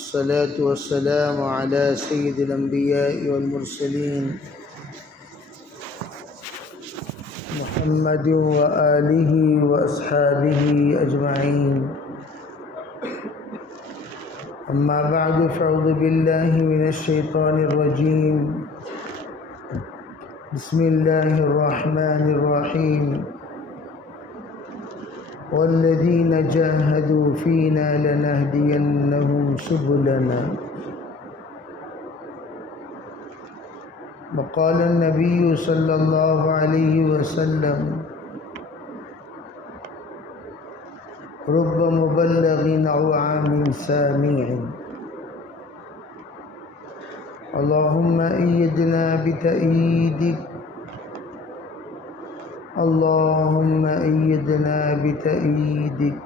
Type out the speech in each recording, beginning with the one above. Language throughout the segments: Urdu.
والصلاة والسلام على سيد الأنبياء والمرسلين محمد وآله وأصحابه أجمعين. أما بعد فأعوذ بالله من الشيطان الرجيم. بسم الله الرحمن الرحيم. والذين جاهدوا فينا لنهدينهم سبلنا. وقال النبي صلى الله عليه وسلم: رب مبلغ أو عام سامع. اللهم أيدنا بتأييدك، اللهم أيدنا بتأييدك،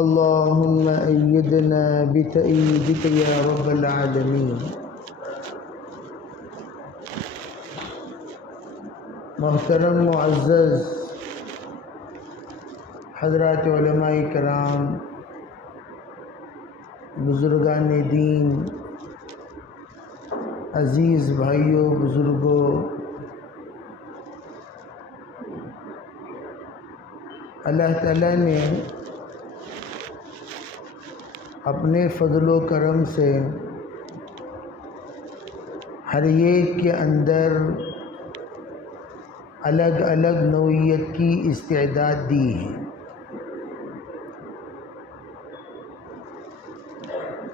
اللهم أيدنا بتأييدك يا رب العالمين. محترم معزز حضرات علماء کرام، بزرگان دین، عزیز بھائیوں، بزرگوں، اللہ تعالیٰ نے اپنے فضل و کرم سے ہر ایک کے اندر الگ الگ نوعیت کی استعداد دی ہے،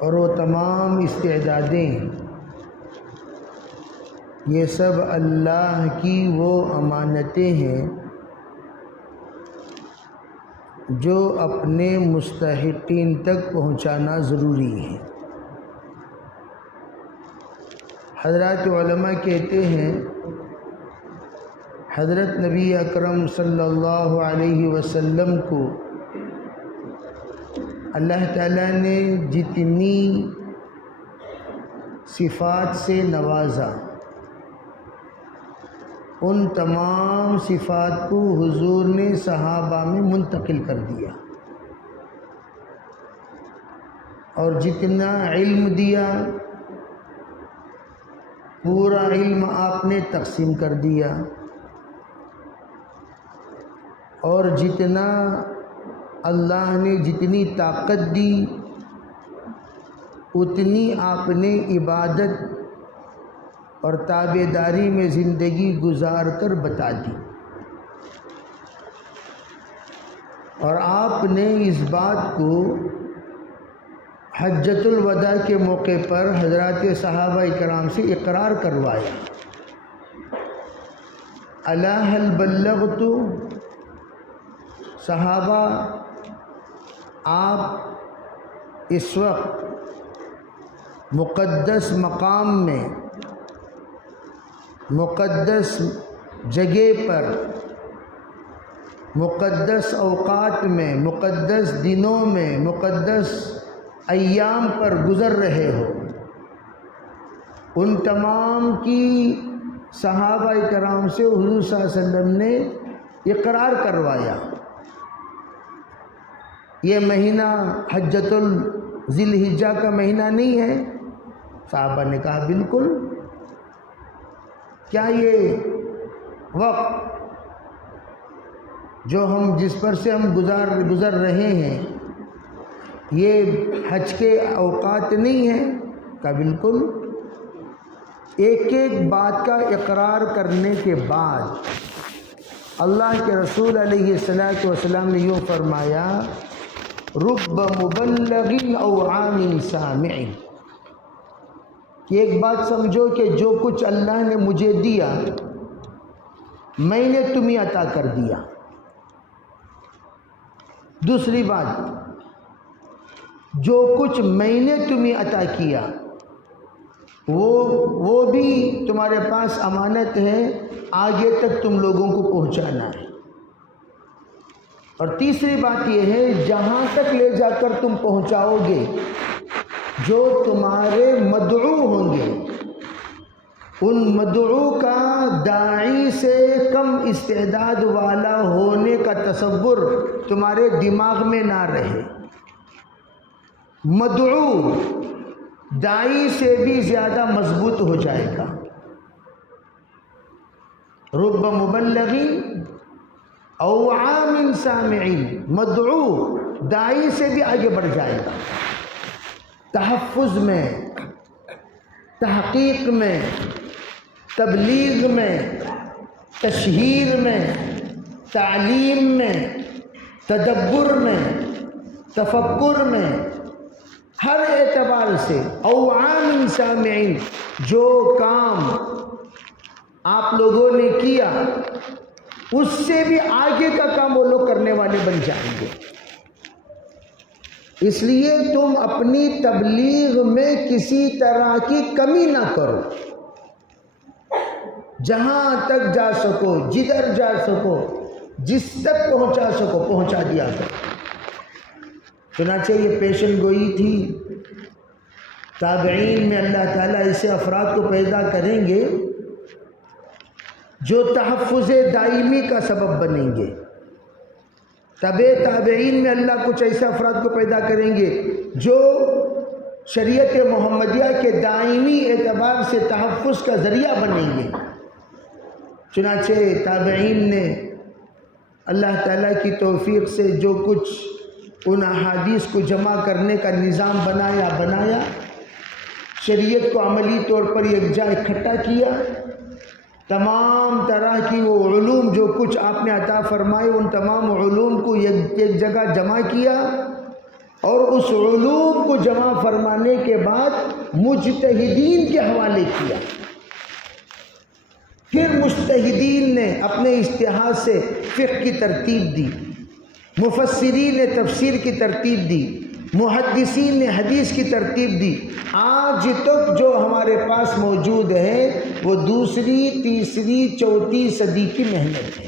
اور وہ تمام استعدادیں یہ سب اللہ کی وہ امانتیں ہیں جو اپنے مستحقین تک پہنچانا ضروری ہے۔ حضرات علماء کہتے ہیں حضرت نبی اکرم صلی اللہ علیہ وسلم کو اللہ تعالیٰ نے جتنی صفات سے نوازا، ان تمام صفات کو حضور نے صحابہ میں منتقل کر دیا، اور جتنا علم دیا پورا علم آپ نے تقسیم کر دیا، اور جتنا اللہ نے جتنی طاقت دی اتنی آپ نے عبادت اور تابعداری میں زندگی گزار کر بتا دی، اور آپ نے اس بات کو حجۃ الوداع کے موقع پر حضرات صحابہ کرام سے اقرار کروایا: الا هل بلغت؟ صحابہ، آپ اس وقت مقدس مقام میں، مقدس جگہ پر، مقدس اوقات میں، مقدس دنوں میں، مقدس ایام پر گزر رہے ہو، ان تمام کی صحابہ کرام سے حضور صلی اللہ علیہ وسلم نے اقرار کروایا۔ یہ مہینہ حجۃ ذی الحجہ کا مہینہ نہیں ہے؟ صحابہ نے کہا بالکل۔ کیا یہ وقت جو جس پر سے ہم گزر رہے ہیں یہ حج کے اوقات نہیں ہیں؟ کہا بالکل۔ ایک ایک بات کا اقرار کرنے کے بعد اللہ کے رسول علیہ الصلوۃ والسلام نے یوں فرمایا: رب مبلغ او عام سامع۔ ایک بات سمجھو کہ جو کچھ اللہ نے مجھے دیا میں نے تمہیں عطا کر دیا۔ دوسری بات، جو کچھ میں نے تمہیں عطا کیا وہ بھی تمہارے پاس امانت ہے، آگے تک تم لوگوں کو پہنچانا ہے۔ اور تیسری بات یہ ہے، جہاں تک لے جا کر تم پہنچاؤ گے، جو تمہارے مدعو ہوں گے، ان مدعو کا داعی سے کم استعداد والا ہونے کا تصور تمہارے دماغ میں نہ رہے۔ مدعو دائی سے بھی زیادہ مضبوط ہو جائے گا. رب مبلغ او عام سامعین، مدعو دائی سے بھی آگے بڑھ جائے گا، تحفظ میں، تحقیق میں، تبلیغ میں، تشہیر میں، تعلیم میں، تدبر میں، تفکر میں، ہر اعتبار سے. او عام سامعین، جو کام آپ لوگوں نے کیا اس سے بھی آگے کا کام وہ لوگ کرنے والے بن جائیں گے. اس لیے تم اپنی تبلیغ میں کسی طرح کی کمی نہ کرو، جہاں تک جا سکو، جدھر جا سکو، جس تک پہنچا سکو پہنچا دیا کرو. چنانچہ یہ پیشن گوئی تھی. تابعین میں اللہ تعالیٰ ایسے افراد کو پیدا کریں گے جو تحفظ دائمی کا سبب بنیں گے. تابعین میں اللہ کچھ ایسے افراد کو پیدا کریں گے جو شریعت محمدیہ کے دائمی اعتبار سے تحفظ کا ذریعہ بنیں گے. چنانچہ تابعین نے اللہ تعالیٰ کی توفیق سے جو کچھ ان احادیث کو جمع کرنے کا نظام بنایا، شریعت کو عملی طور پر یکجا اکٹھا کیا، تمام طرح کی وہ علوم جو کچھ آپ نے عطا فرمائے ان تمام علوم کو ایک جگہ جمع کیا، اور اس علوم کو جمع فرمانے کے بعد مجتہدین کے حوالے کیا. پھر مجتہدین نے اپنے اجتہاد سے فقہ کی ترتیب دی، مفسرین نے تفسیر کی ترتیب دی، محدثین نے حدیث کی ترتیب دی. آج تک جو ہمارے پاس موجود ہے وہ دوسری، تیسری، چوتھی صدی کی محنت ہے.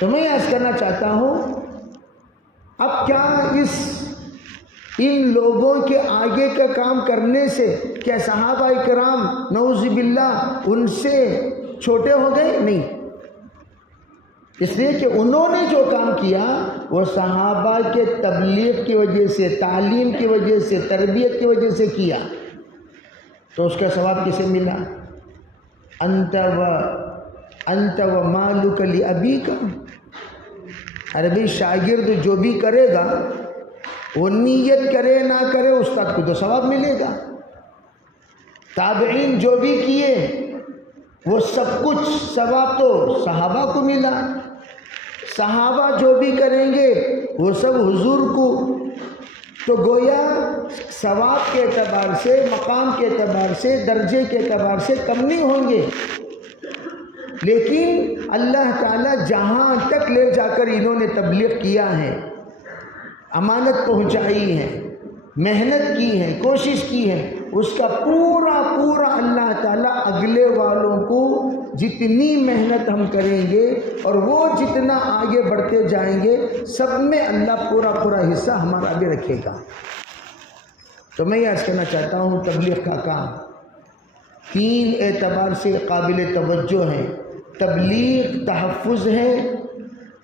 تو میں عرض کرنا چاہتا ہوں، اب کیا ان لوگوں کے آگے کا کام کرنے سے کیا صحابہ کرام نعوذ باللہ ان سے چھوٹے ہو گئے؟ نہیں. اس لیے کہ انہوں نے جو کام کیا وہ صحابہ کے تبلیغ کی وجہ سے، تعلیم کی وجہ سے، تربیت کی وجہ سے کیا، تو اس کا ثواب کسے ملا؟ انت و مالک لابیک. ارے بھئی شاگرد جو بھی کرے گا وہ نیت کرے نہ کرے استاد کو تو ثواب ملے گا. تابعین جو بھی کیے وہ سب کچھ ثواب تو صحابہ کو ملا. صحابہ جو بھی کریں گے وہ سب حضور کو. تو گویا ثواب کے اعتبار سے، مقام کے اعتبار سے، درجے کے اعتبار سے کم نہیں ہوں گے. لیکن اللہ تعالیٰ جہاں تک لے جا کر انہوں نے تبلیغ کیا ہے، امانت پہنچائی ہے، محنت کی ہے، کوشش کی ہے، اس کا پورا اللہ تعالیٰ اگلے والوں کو جتنی محنت ہم کریں گے اور وہ جتنا آگے بڑھتے جائیں گے سب میں اللہ پورا حصہ ہمارا بھی رکھے گا. تو میں یہ عرض کرنا چاہتا ہوں تبلیغ کا کام 3 اعتبار سے قابل توجہ ہے. تبلیغ تحفظ ہے،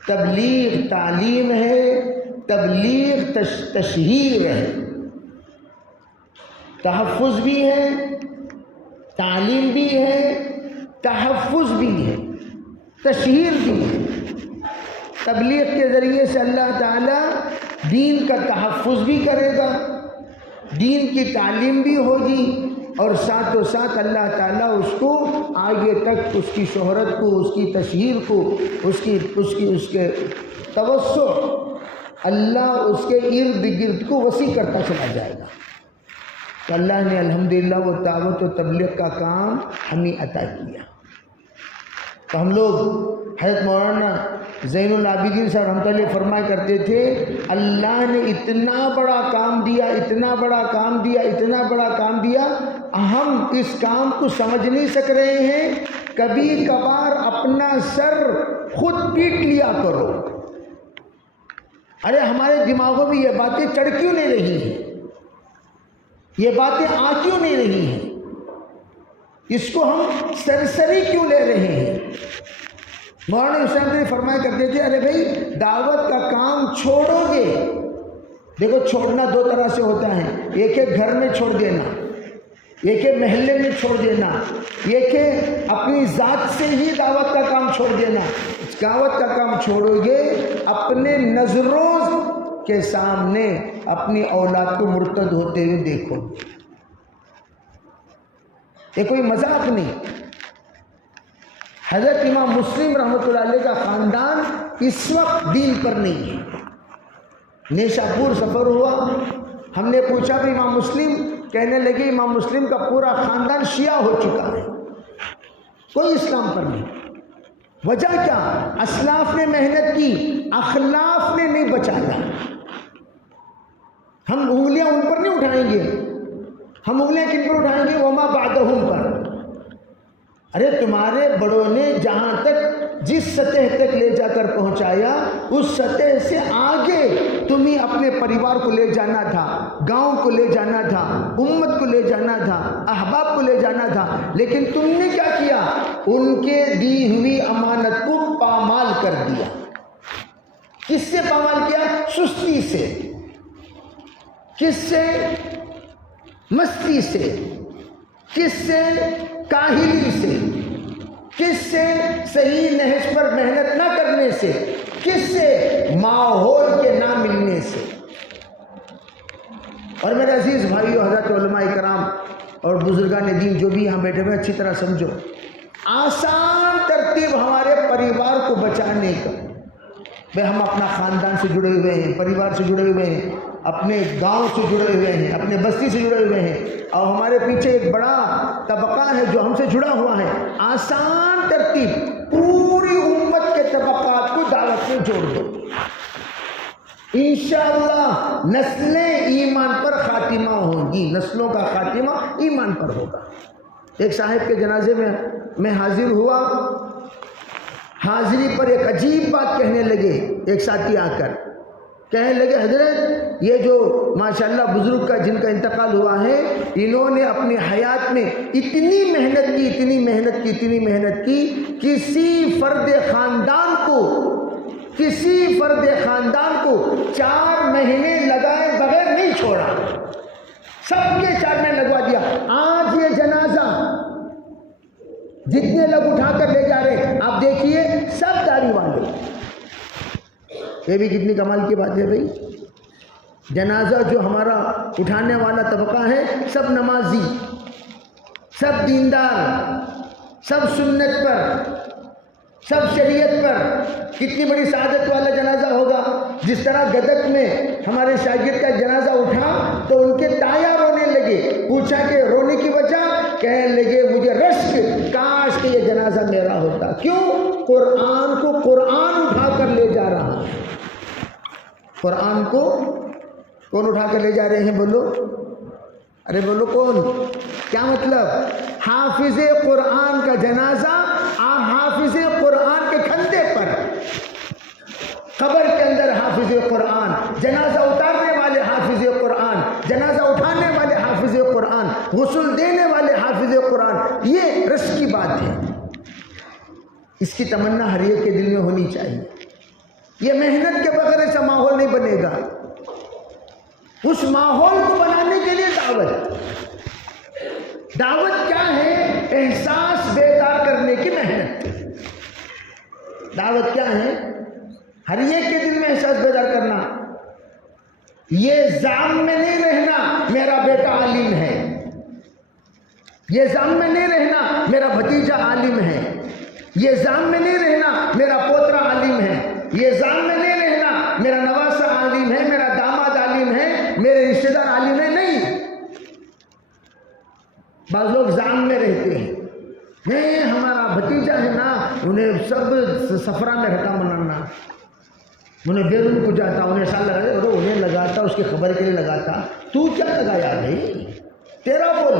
تبلیغ تعلیم ہے، تبلیغ تشہیر ہے. تحفظ بھی ہے، تعلیم بھی ہے، تحفظ بھی ہے، تشہیر بھی ہے. تبلیغ کے ذریعے سے اللہ تعالیٰ دین کا تحفظ بھی کرے گا، دین کی تعلیم بھی ہوگی، اور ساتھ و ساتھ اللہ تعالیٰ اس کو آگے تک اس کی شہرت کو، اس کی تشہیر کو، اس کے توسع اللہ اس کے ارد گرد کو وسیع کرتا چلا جائے گا. تو اللہ نے الحمدللہ وہ دعوت و تبلیغ کا کام ہمیں عطا کیا. تو ہم لوگ حضرت مولانا زین العابدین صاحب رحمۃ اللہ فرمایا کرتے تھے، اللہ نے اتنا بڑا کام دیا، اتنا بڑا کام دیا، اتنا بڑا کام دیا، ہم اس کام کو سمجھ نہیں سک رہے ہیں. کبھی کبھار اپنا سر خود پیٹ لیا کرو. ارے ہمارے دماغوں میں یہ باتیں چڑھ کیوں نہیں رہی ہیں، یہ باتیں آ کیوں نہیں رہی ہیں، اس کو ہم سرسری کیوں لے رہے ہیں. مولانا حسین نے فرمایا کرتے تھے، ارے بھائی دعوت کا کام چھوڑو گے دیکھو چھوڑنا دو طرح سے ہوتا ہے، ایک ہے گھر میں چھوڑ دینا، ایک ہے محلے میں چھوڑ دینا، ایک ہے اپنی ذات سے ہی دعوت کا کام چھوڑ دینا۔ دعوت کا کام چھوڑو گے اپنے نظروں کے سامنے اپنی اولاد کو مرتد ہوتے ہوئے دیکھو، یہ کوئی مذاق نہیں۔ حضرت امام مسلم رحمۃ اللہ علیہ کا خاندان اس وقت دین پر نہیں ہے۔ نیشا پور سفر ہوا، ہم نے پوچھا کہ امام مسلم، کہنے لگے امام مسلم کا پورا خاندان شیعہ ہو چکا ہے، کوئی اسلام پر نہیں۔ وجہ کیا؟ اسلاف نے محنت کی، اخلاف نے نہیں بچایا۔ ہم انگلیاں ان پر نہیں اٹھائیں گے، ہم انگلیاں کن پر اٹھائیں گے؟ وما بعدہم پر۔ ارے تمہارے بڑوں نے جہاں تک جس سطح تک لے جا کر پہنچایا، اس سطح سے آگے تمہیں اپنے پریوار کو لے جانا تھا، گاؤں کو لے جانا تھا، امت کو لے جانا تھا، احباب کو لے جانا تھا، لیکن تم نے کیا کیا؟ ان کے دی ہوئی امانت کو پامال کر دیا۔ کس سے پامال کیا؟ سستی سے، کس سے؟ مستی سے، کس سے؟ کاہلی سے، کس سے؟ صحیح نہج پر محنت نہ کرنے سے، کس سے؟ ماحول کے نہ ملنے سے۔ اور میرے عزیز بھائیو، حضرت علماء کرام اور بزرگان دین جو بھی یہاں بیٹھے ہوئے اچھی طرح سمجھو، آسان ترتیب ہمارے پریوار کو بچانے کا، بھئی ہم اپنا خاندان سے جڑے ہوئے ہیں، پریوار سے جڑے ہوئے ہیں، اپنے گاؤں سے جڑے ہوئے ہیں، اپنے بستی سے جڑے ہوئے ہیں، اور ہمارے پیچھے ایک بڑا طبقہ ہے جو ہم سے جڑا ہوا ہے۔ آسان ترتیب، پوری امت کے طبقات کو دعوت میں جوڑ دو، انشاءاللہ نسلیں ایمان پر خاتمہ ہوں گی، نسلوں کا خاتمہ ایمان پر ہوگا۔ ایک صاحب کے جنازے میں حاضر ہوا، حاضری پر ایک عجیب بات کہنے لگے، ایک ساتھی آ کر کہنے لگے حضرت یہ جو ماشاءاللہ بزرگ کا جن کا انتقال ہوا ہے، انہوں نے اپنی حیات میں اتنی محنت کی، اتنی محنت کی، اتنی محنت کی، کسی فرد خاندان کو 4 مہینے لگائے بغیر نہیں چھوڑا، سب کے 4 مہینے لگوا دیا۔ آج یہ جنازہ جتنے لوگ اٹھا کر لے جا رہے آپ دیکھیے، سب داڑھی والے۔ یہ بھی کتنی کمال کی بات ہے بھائی، جنازہ جو ہمارا اٹھانے والا طبقہ ہے، سب نمازی، سب دیندار، سب سنت پر، سب شریعت پر۔ کتنی بڑی سعادت والا جنازہ ہوگا۔ جس طرح گدک میں ہمارے شاگرد کا جنازہ اٹھا تو ان کے تایا رونے لگے، پوچھا کہ رونے کی وجہ؟ کہنے لگے مجھے رشک، کاش کہ یہ جنازہ میرا ہوتا۔ کیوں؟ قرآن کو قرآن اٹھا کر لے جا رہا ہے۔ قرآن کو کون اٹھا کر لے جا رہے ہیں؟ بولو، ارے بولو کون؟ کیا مطلب؟ حافظ قرآن کا جنازہ حافظ قرآن کے کندھے پر، قبر کے اندر حافظ قرآن، جنازہ اتارنے والے حافظ قرآن، جنازہ اٹھانے والے حافظ قرآن، غسل دینے والے حافظ قرآن۔ یہ رشک کی بات ہے، اس کی تمنا ہر ایک کے دل میں ہونی چاہیے۔ یہ محنت کے بغیر ایسا ماحول نہیں بنے گا۔ اس ماحول کو بنانے کے لیے دعوت کیا ہے؟ احساس بیدار کرنے کی محنت۔ دعوت کیا ہے؟ ہر ایک کے دل میں احساس بیدار کرنا، یہ زعم میں نہیں رہنا میرا بیٹا عالم ہے، یہ زعم میں نہیں رہنا میرا بھتیجا عالم ہے، یہ زعم میں نہیں رہنا میرا پوترا عالم ہے، یہ زعم میں نہیں رہنا میرا نواسا عالم ہے، میرا داماد عالم ہے، میرے رشتہ دار عالم ہے۔ نہیں، بعض لوگ زعم میں رہتے ہیں، نہیں ہمارا بھتیجا ہے نا، انہیں سب سفرہ میں رہتا منانا، انہیں بیرون کو جاتا، انہیں سال لگاتا، اور انہیں لگاتا، اس کی خبر کے لیے لگاتا۔ تو کیا لگایا بھائی؟ تیرا بول،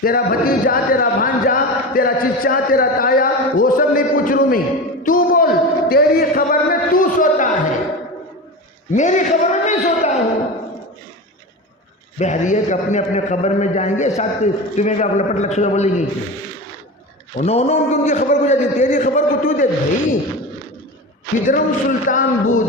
تیرا بھتیجا، تیرا بھانجا، تیرا چچا، تیرا تایا، وہ سب نہیں پوچھ رہوں میں، تو بول، تیری خبر میں تو سوتا ہے، میری خبر میں نہیں سوتا ہوں۔ بہریے کہ اپنے اپنے خبر میں جائیں گے، ساتھ تمہیں بھی آپ لپٹ لکشہ بولیں گے کہ انہوں ان کی خبر کو جاتی، تیری خبر کو تو دیکھ بھائی۔ کدرم سلطان بود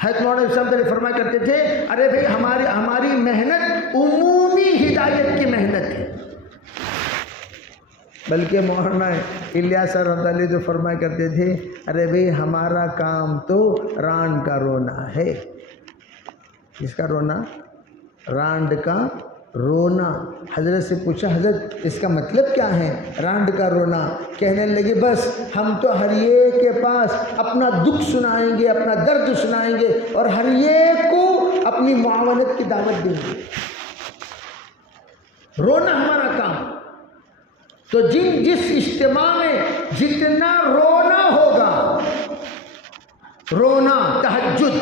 حضرت مولانا صاحب علیہ فرمایا کرتے تھے ارے بھائی ہماری محنت عمومی ہدایت کی محنت ہے، بلکہ مولانا الیاس صاحب رحمۃ اللہ جو فرمایا کرتے تھے ارے بھائی ہمارا کام تو رانڈ کا رونا ہے۔ کس کا رونا؟ رانڈ کا رونا۔ حضرت سے پوچھا حضرت اس کا مطلب کیا ہے رانڈ کا رونا؟ کہنے لگے بس ہم تو ہر ایک کے پاس اپنا دکھ سنائیں گے، اپنا درد سنائیں گے اور ہر ایک کو اپنی معاونت کی دعوت دیں گے، رونا ہمارا کام۔ تو جس اجتماع میں جتنا رونا ہوگا، رونا تہجد،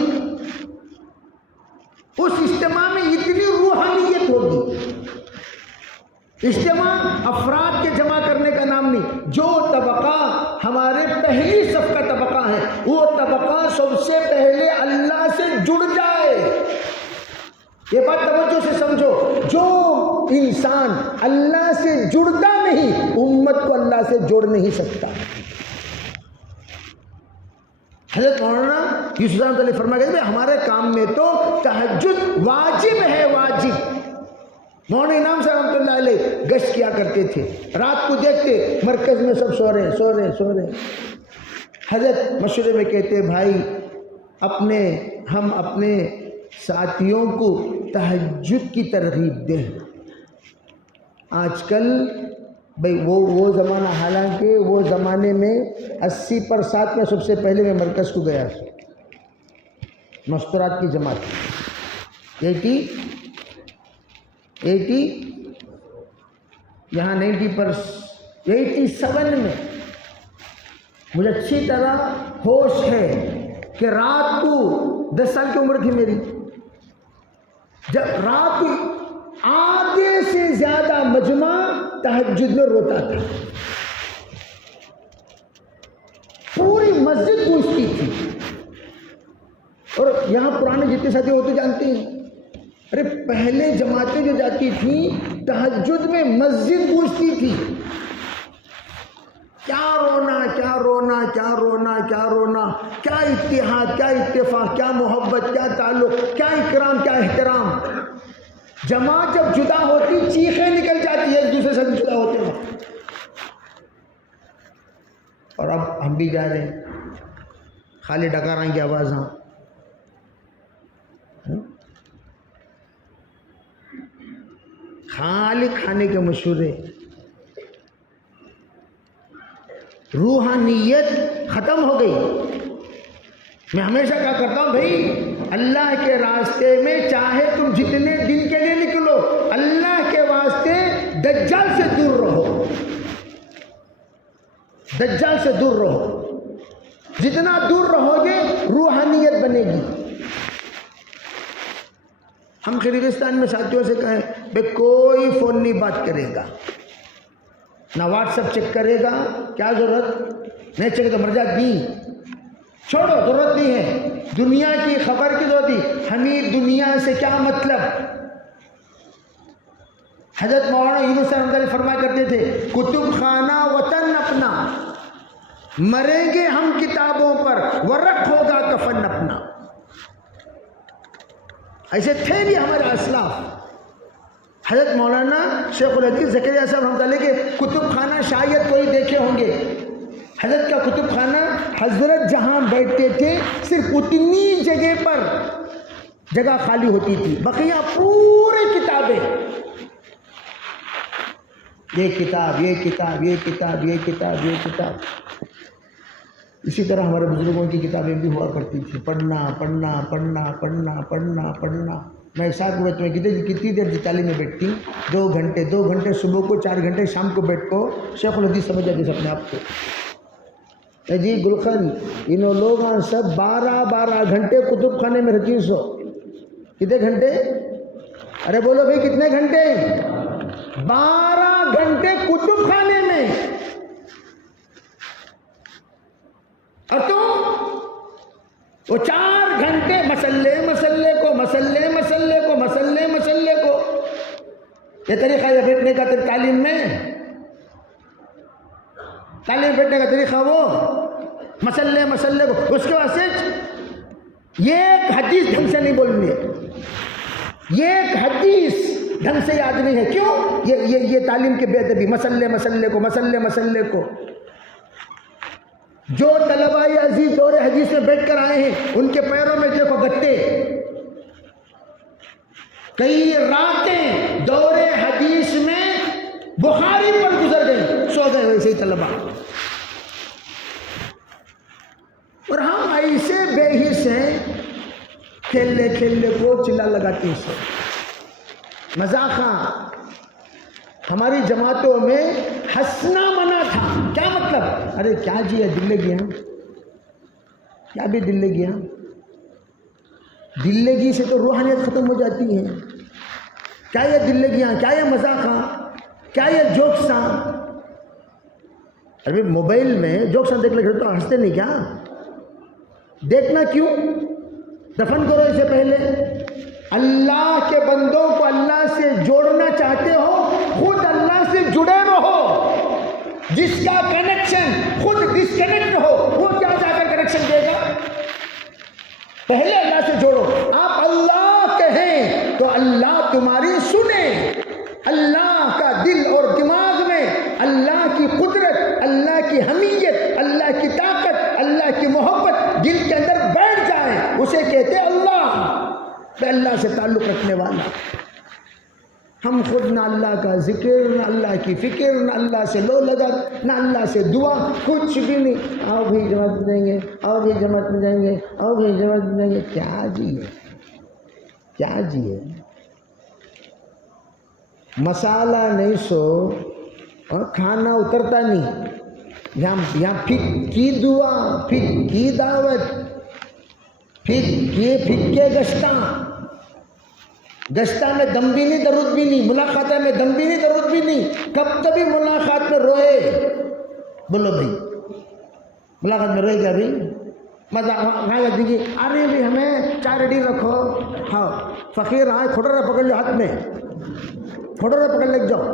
اس اجتماع میں اتنی روحانیت ہوگی۔ اجتماع افراد کے جمع کرنے کا نام نہیں، جو طبقہ ہمارے پہلی صف کا طبقہ ہے وہ طبقہ سب سے پہلے اللہ سے جڑ جائے۔ یہ بات توجہ سے سمجھو، جو انسان اللہ سے جڑتا نہیں امت کو اللہ سے جوڑ نہیں سکتا۔ حضرت مولانا یوسف رحمۃ اللہ فرما گئے ہمارے کام میں تو تہجد واجب ہے، واجب۔ مولانا انعام صاحب رحمۃ اللہ علیہ گشت کیا کرتے تھے، رات کو دیکھتے مرکز میں سب سو رہے۔ حضرت مشورے میں کہتے بھائی ہم اپنے ساتھیوں کو تہجد کی ترغیب دیں۔ آج کل بھائی وہ زمانہ، حالانکہ وہ زمانے میں 80% میں سب سے پہلے میں مرکز کو گیا، مستورات کی جماعت 80 یہاں 87 میں مجھے اچھی طرح ہوش ہے کہ رات کو 10 سال کی عمر تھی میری، جب رات کو آدھے سے زیادہ مجمع تہجد میں روتا تھا، پوری مسجد گونجتی تھی۔ اور یہاں پرانے جتنے ساتھی ہوتے جانتے ہیں، ارے پہلے جماعتیں جو جاتی تھیں تہجد میں مسجد گونجتی تھی۔ کیا رونا، کیا رونا، کیا رونا، کیا رونا، کیا اتحاد، کیا اتفاق، کیا محبت، کیا تعلق، کیا اکرام، کیا احترام۔ جماعت جب جدا ہوتی چیخیں نکل جاتی ہے ایک دوسرے سے جدا ہوتے ہیں۔ اور اب ہم بھی جا رہے ہیں، خالی ڈکارائیں کی آواز، ہاں خالی کھانے کے مشورے، روحانیت ختم ہو گئی۔ میں ہمیشہ کیا کرتا ہوں بھائی، اللہ کے راستے میں چاہے تم جتنے دن کے لیے نکلو، اللہ کے واسطے دجال سے دور رہو، دجال سے دور رہو۔ جتنا دور رہو گے روحانیت بنے گی۔ ہم خلیلستان میں ساتھیوں سے کہیں بھائی کوئی فون نہیں بات کرے گا، نہ واٹس ایپ چیک کرے گا، کیا ضرورت، نہیں چیک تو مر جاتی، چھوڑو، ضرورت نہیں ہے۔ دنیا کی خبر کی ضرورت نہیں، ہمیں دنیا سے کیا مطلب۔ حضرت مولانا یونس رحمۃ اللہ فرمایا کرتے تھے کتب خانہ وطن اپنا، مریں گے ہم کتابوں پر، ورق ہوگا کفن اپنا۔ ایسے تھے بھی ہمارے اسلاف۔ حضرت مولانا شیخ الحدیث زکریا صاحب رحمۃ اللہ کے کتب خانہ شاید کوئی دیکھے ہوں گے۔ حضرت کا کتب خانہ حضرت جہاں بیٹھتے تھے صرف اتنی جگہ پر جگہ خالی ہوتی تھی، بقیہ پورے کتابیں، یہ کتاب، یہ کتاب، یہ کتاب، یہ کتاب، یہ کتاب۔ اسی طرح ہمارے بزرگوں کی کتابیں بھی ہوا کرتی تھی، پڑھنا پڑھنا پڑھنا پڑھنا پڑھنا پڑھنا۔ میں 7 بچوں میں کتنی دیر تعلیم میں بیٹھتی، 2 گھنٹے صبح کو، 4 گھنٹے شام کو بیٹھ کو شیخ الحدیث سمجھ جاتے اپنے آپ کو۔ جی گلخن انہوں لوگ سب 12 گھنٹے کتب خانے میں رہتی، سو کتنے گھنٹے؟ ارے بولو بھائی کتنے گھنٹے؟ 12 گھنٹے کتب خانے میں۔ اور تم وہ 4 گھنٹے مسلے کو۔ یہ طریقہ یہ بیٹھنے کا تعلیم میں، تعلیم بیٹھنے کا طریقہ وہ مسلے کو، اس کے واسطے یہ ایک حدیث ڈھنگ سے نہیں بولنی ہے، یہ ایک حدیث ڈھنگ سے یاد نہیں ہے. کیوں؟ یہ تعلیم کے بے ادبی. مسئلے کو جو طلباء عزیز دور حدیث میں بیٹھ کر آئے ہیں ان کے پیروں میں دیکھو گتے. کئی راتیں دور حدیث میں بخاری پر گزر گئی، سو گئے ویسے ہی طلباء. اور ہم ایسے بے حس ہیں، کھیلنے کو چلا لگاتے ہیں. مذاقاں ہماری جماعتوں میں ہنسنا منع تھا. کیا مطلب؟ ارے کیا جی ہے، دل لگی ہیں، کیا بھی دل لگی ہیں؟ دل لگی سے تو روحانیت ختم ہو جاتی ہے. کیا یہ دل لگیاں، کیا یہ مذاقاں، کیا یہ جوکساں؟ ابھی موبائل میں جوکساں دیکھ لے تو ہنستے نہیں کیا؟ دیکھنا کیوں؟ دفن کرو اسے پہلے. اللہ کے بندوں کو اللہ سے جوڑنا چاہتے ہو، خود اللہ سے جڑے رہو. جس کا کنیکشن خود ڈسکنیکٹ ہو وہ کیا جا کر کنیکشن دے گا؟ پہلے اللہ سے جوڑو. آپ اللہ کہیں تو اللہ تمہاری سنے. اللہ کا دل اور دماغ میں اللہ کی قدرت، اللہ کی حمیت، اللہ کی طاقت، اللہ کی محبت دل کے اندر بیٹھ جائے، اسے کہتے اللہ. اللہ سے تعلق رکھنے والا. ہم خود نہ اللہ کا ذکر، نہ اللہ کی فکر، نہ اللہ سے لو لگت، نہ اللہ سے دعا، کچھ بھی نہیں. آؤ بھی جماعت میں جائیں گے، آؤ بھی جماعت میں جائیں گے، آؤ بھی جماعت میں جائیں گے. کیا جی ہے، کیا جی ہے؟ مسالہ نہیں سو اور کھانا اترتا نہیں. یہاں پھک کی دعا، پھک کی دعوت، پھک کے گشتہ میں دم بھی نہیں، درود بھی نہیں. ملاقات میں دم بھی نہیں، درود بھی نہیں. کبھی ملاقات میں روئے؟ بولو بھائی، ملاقات میں روئے کیا بھائی؟ مزہ دیجیے. ارے بھی ہمیں چائے ریڈی رکھو. ہاں فقیر، ہاں کھوٹرا پکڑ لو ہاتھ میں، کھوٹرا پکڑ لے جاؤ.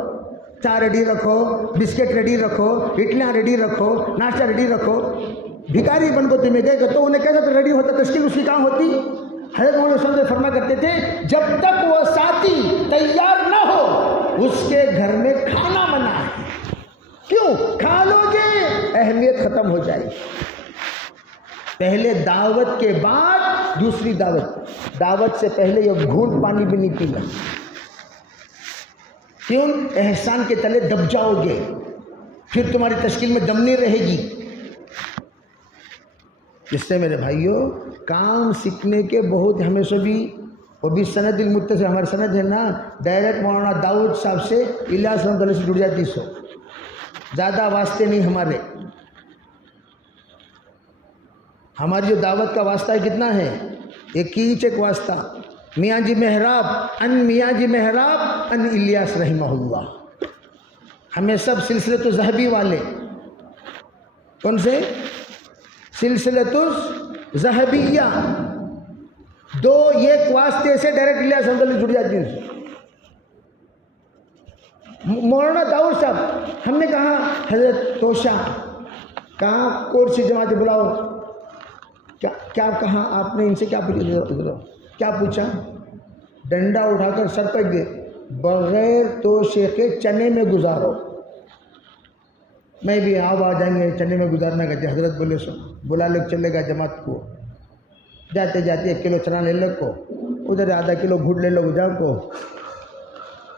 چائے ریڈی رکھو، بسکٹ ریڈی رکھو، اڈلیاں ریڈی رکھو، ناشتہ ریڈی رکھو. بھکاری بن کو تمہیں گئے تو انہیں کیسا ریڈی ہوتا؟ تشکیل اس کی کہاں ہوتی؟ حضرت مولانا صاحب فرما کرتے تھے جب تک وہ ساتھی تیار نہ ہو اس کے گھر میں کھانا منع ہے. کیوں؟ کھا لو گے اہمیت ختم ہو جائے گی. پہلے دعوت کے بعد دوسری دعوت، دعوت سے پہلے یہ گھونٹ پانی بھی نہیں پینا. کیوں؟ احسان کے تلے دب جاؤ گے، پھر تمہاری تشکیل میں دم نہیں رہے گی. اس سے میرے بھائیوں کام سیکھنے کے بہت ہمیشہ بھی، وہ بھی سند المتصل ہماری سند ہے نا، ڈائریکٹ مولانا داؤد صاحب سے الیاس رحمۃ اللہ سے جڑ جاتی. سو زیادہ واسطے نہیں ہمارے. ہماری جو دعوت کا واسطہ ہے کتنا ہے؟ ایک واسطہ، میاں جی محراب ان الیاس رحمہ اللہ. ہمیں سب سلسلۃ الذہبی والے، کون سے؟ سلسلۃ الذہبیہ، دو ایک واسطے سے ڈائریکٹ الیاس رحمۃ اللہ جڑ جاتی ہیں. مولانا داؤد صاحب، ہم نے کہا حضرت توشہ کہاں کورسی جماعت بلاؤ، کیا کہا آپ نے؟ ان سے کیا پوچھا؟ ڈنڈا اٹھا کر سر پہ دے، بغیر توشے کے چنے میں گزارو. میں بھی آ جائیں گے چنے میں گزارنا کہتے. حضرت بولے سو بلا لے چلے گا جماعت کو، جاتے جاتے 1 کلو چنا لے لو کو، ادھر آدھا کلو گھوٹ لے لو جا کو،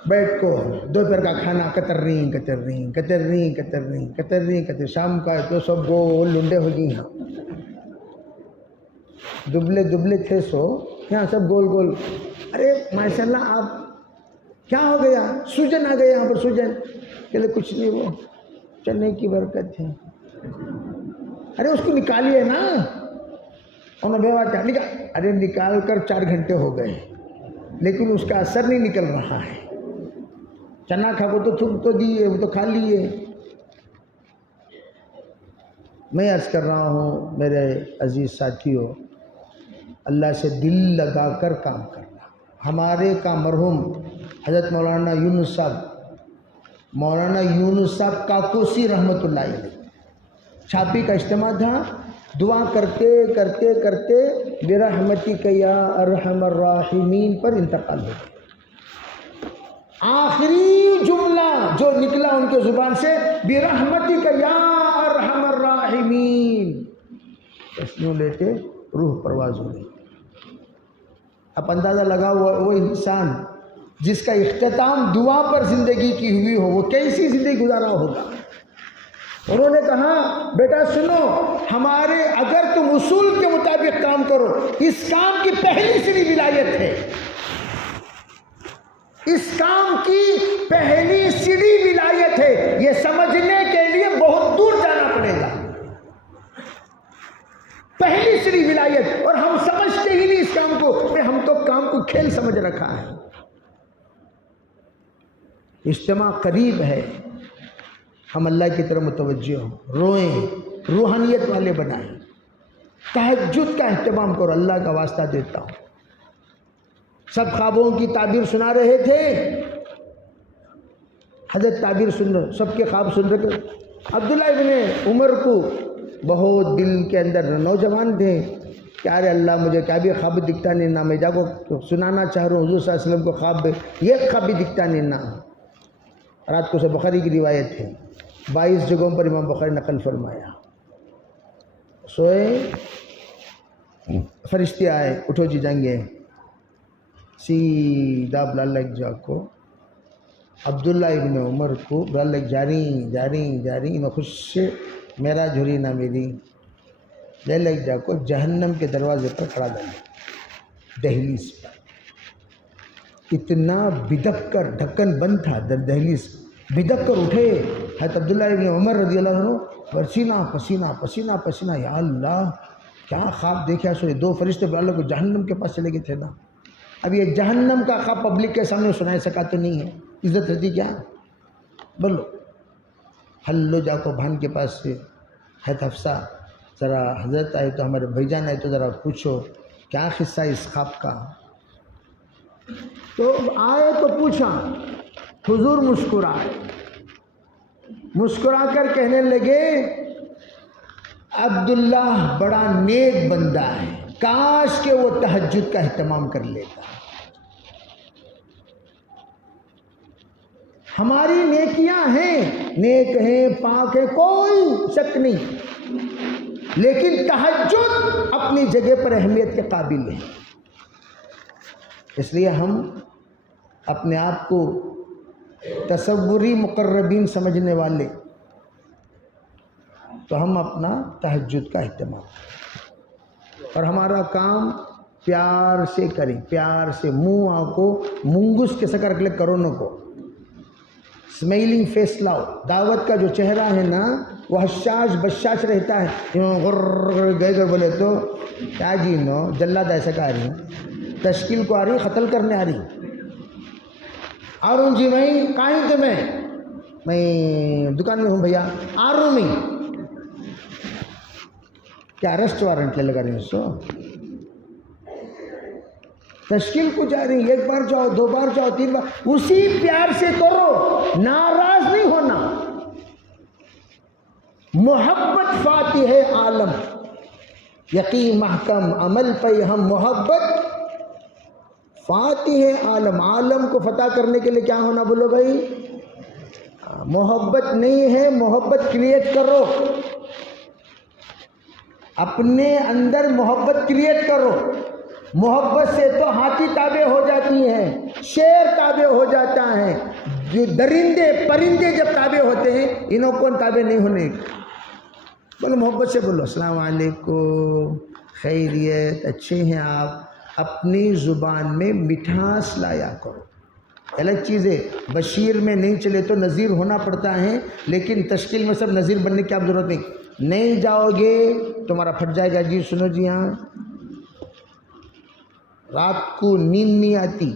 بیٹھ کو دوپہر کا کھانا کتر. شام کا تو سب گول لنڈے ہو گئی. دبلے تھے سو یہاں سب گول گول. ارے ماشاء اللہ آپ کیا ہو گیا؟ سوجن آ گیا یہاں پر. سوجن کہ کچھ نہیں، وہ چنے کی برکت ہے. ارے اس کو نکالیے نا. ارے نکال کر 4 گھنٹے ہو گئے لیکن اس کا اثر نہیں نکل رہا ہے. چنا کھا کو تو تھوک تو دیے، وہ تو کھا لیے. میں عرض کر رہا ہوں میرے عزیز ساتھیوں، اللہ سے دل لگا کر کام کرنا. ہمارے کا مرحوم حضرت مولانا یونس صاحب کاکوسی رحمۃ اللہ علیہ، چھاپی کا اجتماع تھا. دعا کرتے کرتے کرتے برحمتک یا ارحم الراحمین پر انتقال ہو گیا۔ آخری جملہ جو نکلا ان کے زبان سے برحمتک یا ارحم الراحمین، اس میں لیتے روح پرواز ہو گئی۔ اب اندازہ لگا وہ انسان جس کا اختتام دعا پر زندگی کی ہوئی ہو وہ کیسی زندگی گزارا ہوگا۔ انہوں نے کہا بیٹا سنو، ہمارے اگر تم اصول کے مطابق کام کرو، اس کام کی پہلی سیڑھی ولایت ہے، اس کام کی پہلی سیڑھی ولایت ہے، یہ سمجھنے کے لیے بہت دور جانا پڑے گا۔ پہلی سیڑھی ولایت، اور ہم سمجھتے ہی نہیں اس کام کو، ہم تو کام کو کھیل سمجھ رکھا ہے۔ اجتماع قریب ہے، ہم اللہ کی طرف متوجہ ہوں، روئیں، روحانیت والے بنائیں، تہجد کا اہتمام کرو، اللہ کا واسطہ دیتا ہوں۔ سب خوابوں کی تعبیر سنا رہے تھے، حضرت تعبیر سن رہے، سب کے خواب سن رہے۔ عبداللہ ابن عمر کو بہت دل کے اندر، نوجوان تھے، کہ ارے اللہ مجھے کیا بھی خواب دکھتا نہیں نا، میں جا کو سنانا چاہ رہا ہوں حضور صلی اللہ علیہ وسلم کو خواب، یہ خواب بھی دکھتا نہیں نا۔ رات کو سے بخاری کی روایت ہے، 22 جگہوں پر امام بخاری نقل فرمایا۔ سوئے، فرشتے آئے، اٹھو جی جائیں گے، سیدھا بلال جا کو عبداللہ ابن عمر کو بلال جاری انہوں خوش سے میرا جھوری نہ میری لے لگ جا کو جہنم کے دروازے پر کھڑا دیں، دہلیز پر۔ اتنا بدک کر، ڈھکن بند تھا دہلیز، بدک کر اٹھے حضرت عبداللہ ابن عمر رضی اللہ عنہ، پسینہ پسینہ، یا اللہ کیا خواب دیکھا سو، یہ 2 فرشتے بلال کو جہنم کے پاس چلے گئے تھے نا۔ اب یہ جہنم کا خواب پبلک کے سامنے سنا سکا تو نہیں ہے، عزت رہتی کیا؟ بولو، ہلو جا کو بھان کے پاس سے، حضرت حفصہ ذرا حضرت آئے تو ہمارے بھائی جان آئے تو ذرا پوچھو کیا قصہ اس خواب کا۔ تو آئے تو پوچھا، حضور مسکرا کر کہنے لگے عبداللہ بڑا نیک بندہ ہے، کاش کہ وہ تہجد کا اہتمام کر لیتا۔ ہماری نیکیاں ہیں، نیک ہیں، پاک ہیں، کوئی شک نہیں، لیکن تہجد اپنی جگہ پر اہمیت کے قابل ہے۔ اس لیے ہم اپنے آپ کو تصوری مقربین سمجھنے والے، تو ہم اپنا تہجد کا اہتمام اور ہمارا کام پیار سے کریں، پیار سے، منہ آنکھوں منگس کے سکر کلک کرونوں کو اسمائلنگ فیس لاؤ۔ دعوت کا جو چہرہ ہے نا وہ حشاش بشاش رہتا ہے، گئے بولے تو کیا جی نو جلاد ایسا کا آ رہی، تشکیل کو آ رہی، قتل کرنے آ رہی۔ آ رہا ہوں جی، میں کہیں تو میں دکان میں ہوں بھیا، آ رہا ہوں میں، کیا ارسٹ وارنٹ لے لگا رہی ہوں سو، تشکیل کو جا رہی، 1 بار جاؤ، 2 بار جاؤ، 3 بار، اسی پیار سے کرو، ناراض نہیں ہونا۔ محبت فاتح عالم، یقین محکم عمل پہ ہم، محبت فاتح عالم، عالم کو فتح کرنے کے لیے کیا ہونا بولو بھائی؟ محبت نہیں ہے، محبت کریٹ کرو، اپنے اندر محبت کریٹ کرو۔ محبت سے تو ہاتھی تابع ہو جاتی ہیں، شیر تابع ہو جاتا ہے، جو درندے پرندے جب تابع ہوتے ہیں، انہوں کون تابع نہیں ہونے؟ بولو محبت سے بولو، السلام علیکم، خیریت، اچھے ہیں آپ۔ اپنی زبان میں مٹھاس لایا کرو۔ الگ چیز ہے، بشیر میں نہیں چلے تو نذیر ہونا پڑتا ہے، لیکن تشکیل میں سب نذیر بننے کی آپ ضرورت نہیں جاؤ گے تمہارا پھٹ جائے گا جی۔ سنو جی، ہاں رات کو نیند نہیں آتی،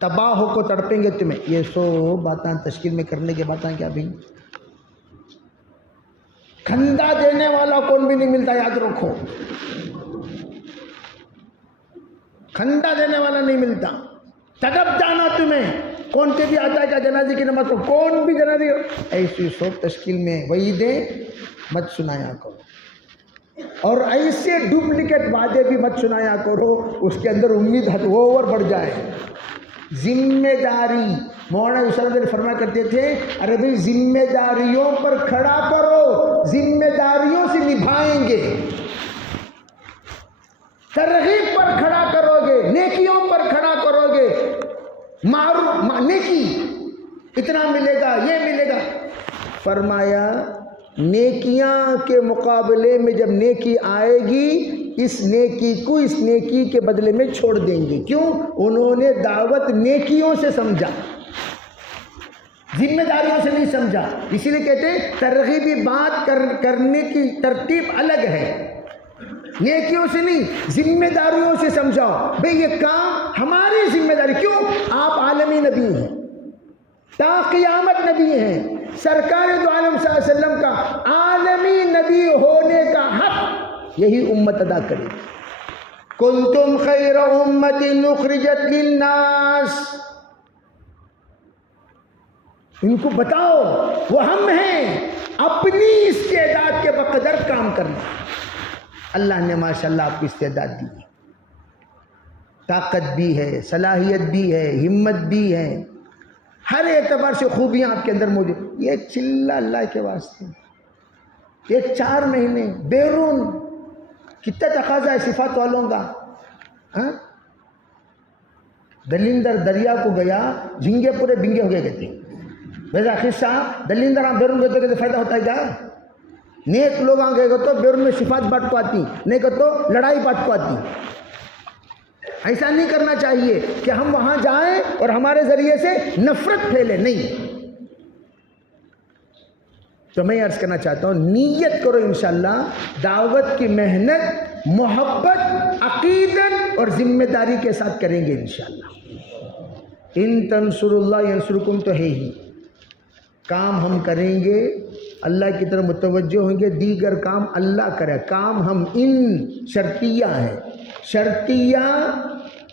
تباہ ہو کو تڑپیں گے تمہیں، یہ سو باتیں تشکیل میں کرنے کے باتیں کیا بھائی؟ کھندا دینے والا کون بھی نہیں ملتا، یاد رکھو، کھندا دینے والا نہیں ملتا۔ تڑپ جانا تمہیں، کون کے بھی آتا ہے کیا جنازے کی نماز کو، کون بھی جنازے، ایسی سو تشکیل میں وہی دے مت سنایا کرو۔ اور ایسے ڈپلیکیٹ وعدے بھی مت سنایا کرو اس کے اندر امید حد اوور بڑھ جائے۔ ذمہ داری، مولانا یوسف علی فرمایا کرتے تھے ارے بھائی ذمہ داریوں پر کھڑا کرو، ذمہ داریوں سے نبھائیں گے۔ ترغیب پر کھڑا کرو گے، نیکیوں پر کھڑا کرو گے، معروف نیکی اتنا ملے گا، یہ ملے گا۔ فرمایا نیکیاں کے مقابلے میں جب نیکی آئے گی اس نیکی کو اس نیکی کے بدلے میں چھوڑ دیں گے۔ کیوں؟ انہوں نے دعوت نیکیوں سے سمجھا، ذمہ داریوں سے نہیں سمجھا۔ اسی لیے کہتے ہیں ترغیبی بات کرنے کی ترتیب الگ ہے، نیکیوں سے نہیں ذمہ داریوں سے سمجھاؤ۔ بھئی یہ کام ہماری ذمہ داری، کیوں؟ آپ عالمی نبی ہیں، تا قیامت نبی ہیں، سرکار دو عالم صلی اللہ علیہ وسلم کا عالمی نبی ہونے کا حق یہی امت ادا کرے گی۔ کنتم خیر امت اخرجت للناس، ان کو بتاؤ وہ ہم ہیں، اپنی استعداد کے بقدر کام کرنا۔ اللہ نے ماشاءاللہ آپ کی استعداد دی ہے، طاقت بھی ہے، صلاحیت بھی ہے، ہمت بھی ہے، ہر اعتبار سے خوبیاں آپ کے اندر موجود۔ یہ چلہ اللہ کے واسطے، ایک 4 مہینے بیرون کتنا تقاضا ہے صفات والوں کا۔ دلیندر دریا کو گیا، جھنگے پورے بنگے ہو گئے کہتے ہیں ویسا قصہ۔ دلیندر آپ بیرون گئے تو فائدہ ہوتا ہے کیا؟ نیک لوگ آ گئے گا تو بیرون میں صفات بات کو آتی، نہیں کہ تو لڑائی بات کو آتی۔ ایسا نہیں کرنا چاہیے کہ ہم وہاں جائیں اور ہمارے ذریعے سے نفرت پھیلے، نہیں۔ تو میں عرض کرنا چاہتا ہوں نیت کرو انشاءاللہ دعوت کی محنت محبت عقیدت اور ذمہ داری کے ساتھ کریں گے انشاءاللہ۔ ان تنصر اللہ ینصرکم تو ہے ہی، کام ہم کریں گے، اللہ کی طرف متوجہ ہوں گے، دیگر کام اللہ کرے۔ کام ہم ان شرطیہ ہے، شرطیہ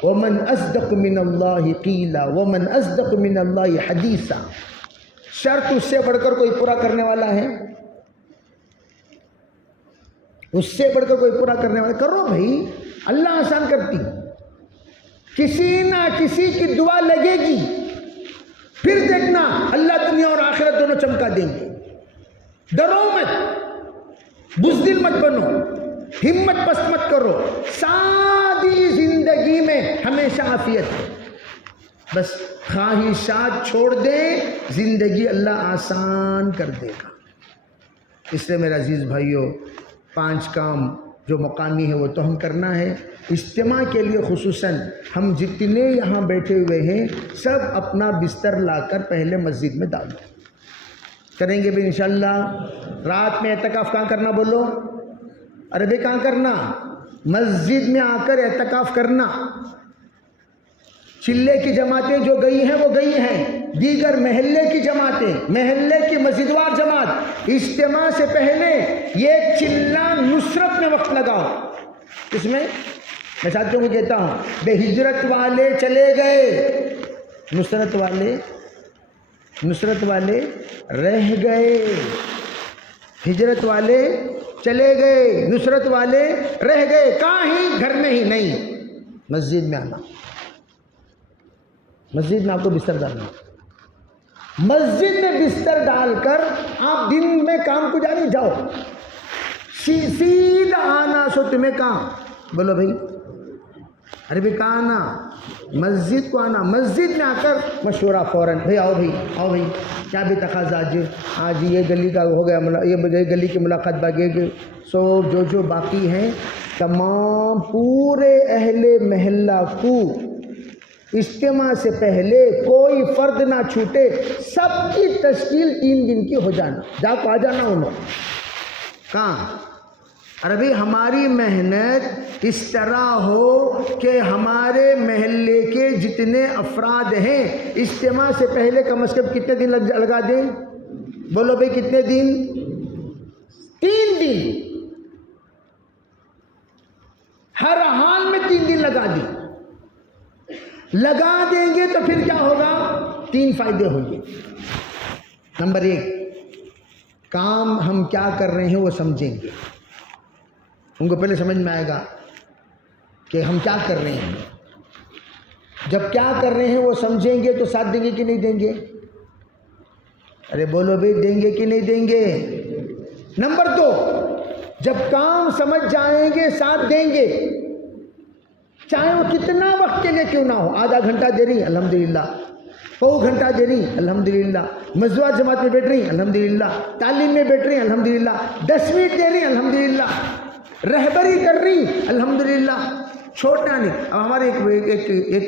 ومن اصدق من اللہ قیلا ومن اصدق من اللہ حدیثا۔ شرط اس سے بڑھ کر کوئی پورا کرنے والا ہے؟ اس سے بڑھ کر کوئی پورا کرنے والا؟ کرو بھائی، اللہ آسان کرتی، کسی نہ کسی کی دعا لگے گی، پھر دیکھنا اللہ دنیا اور آخرت دونوں چمکا دیں گے۔ ڈرو مت، بزدل مت بنو، ہمت پست مت کرو، سادی زندگی میں ہمیشہ عافیت ہے۔ بس خواہشات چھوڑ دیں، زندگی اللہ آسان کر دے گا۔ اس لیے میرے عزیز بھائیوں، 5 کام جو مقامی ہے وہ تو ہم کرنا ہے۔ اجتماع کے لیے خصوصاً ہم جتنے یہاں بیٹھے ہوئے ہیں سب اپنا بستر لا کر پہلے مسجد میں ڈال دیں، کریں گے بھی انشاءاللہ۔ رات میں اعتکاف کہاں کرنا بولو؟ ارے بھائی کہاں کرنا؟ مسجد میں آ کر اعتکاف کرنا۔ چلے کی جماعتیں جو گئی ہیں وہ گئی ہیں، دیگر محلے کی جماعتیں، محلے کی مسجدوار جماعت، اجتماع سے پہلے یہ چلہ نصرت میں وقت لگاؤ۔ اس میں میں ساتھیوں کو کہتا ہوں، بے ہجرت والے چلے گئے، نصرت والے رہ گئے۔ ہجرت والے چلے گئے، نصرت والے رہ گئے۔ کہاں ہی؟ گھر میں ہی نہیں، مسجد میں آنا، مسجد میں آپ کو بستر ڈالنا، مسجد میں بستر ڈال کر آپ دن میں کام کو جاری جاؤ، سیدھا آنا سو تمہیں کہاں بولو بھائی؟ ارے بھائی کہاں آنا؟ مسجد کو آنا، مسجد میں آ کر مشورہ فوراً، بھائی آؤ بھائی آؤ بھائی، کیا بھی تقاضا آج یہ گلی کا ہو گیا، یہ گلی کی ملاقات باقی، سو جو باقی ہیں تمام پورے اہل محلہ کو اجتماع سے پہلے کوئی فرد نہ چھوٹے، سب کی تشکیل 3 دن کی ہو جانا، جا کو آ جانا انہوں کہاں؟ عربی ہماری محنت اس طرح ہو کہ ہمارے محلے کے جتنے افراد ہیں اجتماع سے پہلے کم از کم کتنے دن لگا دیں؟ بولو بھائی کتنے دن؟ 3 دن، ہر حال میں 3 دن لگا دیں گے تو پھر کیا ہوگا؟ 3 فائدے ہوں گے۔ نمبر 1، کام ہم کیا کر رہے ہیں وہ سمجھیں گے، ان کو پہلے سمجھ میں آئے گا کہ ہم کیا کر رہے ہیں. جب کیا کر رہے ہیں وہ سمجھیں گے تو ساتھ دیں گے کہ نہیں دیں گے؟ ارے بولو بھائی، دیں گے کہ نہیں دیں گے؟ نمبر 2، جب کام سمجھ جائیں گے ساتھ دیں گے، چاہے وہ کتنا وقت کے لیے کیوں نہ ہو. آدھا گھنٹہ دے رہی الحمدللہ، پو گھنٹہ دے رہی الحمدللہ، مزدور جماعت میں بیٹھ رہی الحمدللہ، تعلیم میں بیٹھ رہی الحمدللہ، 10 منٹ دے رہی الحمدللہ، رہبری کر رہی الحمدللہ، چھوڑنا نہیں. اب ہمارے ایک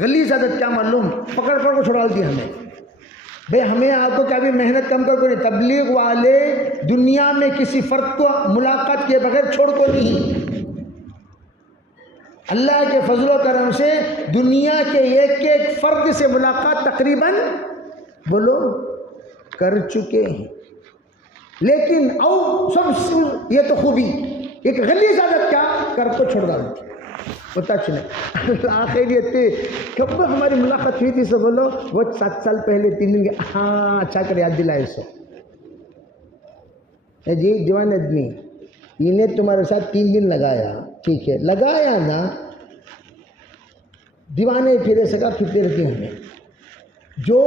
غلیظ عادت کیا معلوم، پکڑ کو چھوڑا دی ہمیں. بھئی ہمیں آپ کو کیا بھی محنت کم کر کو نہیں. تبلیغ والے دنیا میں کسی فرد کو ملاقات کیے بغیر چھوڑ کو نہیں. اللہ کے فضل و کرم سے دنیا کے ایک فرد سے ملاقات تقریباً بولو کر چکے ہیں. لیکن سب یہ تو خوبی، ایک غلیظ عادت کیا کر کو چھوڑ ڈالتی ہوتا چلے. آخریت کب ہماری ملاقات ہوئی تھی سو بولو وہ 7 سال پہلے 3 دن کے. ہاں اچھا کر یاد دلائے سو. جی جوان آدمی، انہیں تمہارے ساتھ 3 دن لگایا، ٹھیک ہے لگایا نا، دیوانے پھرے سکا پھرتے رہتے ہمیں. جو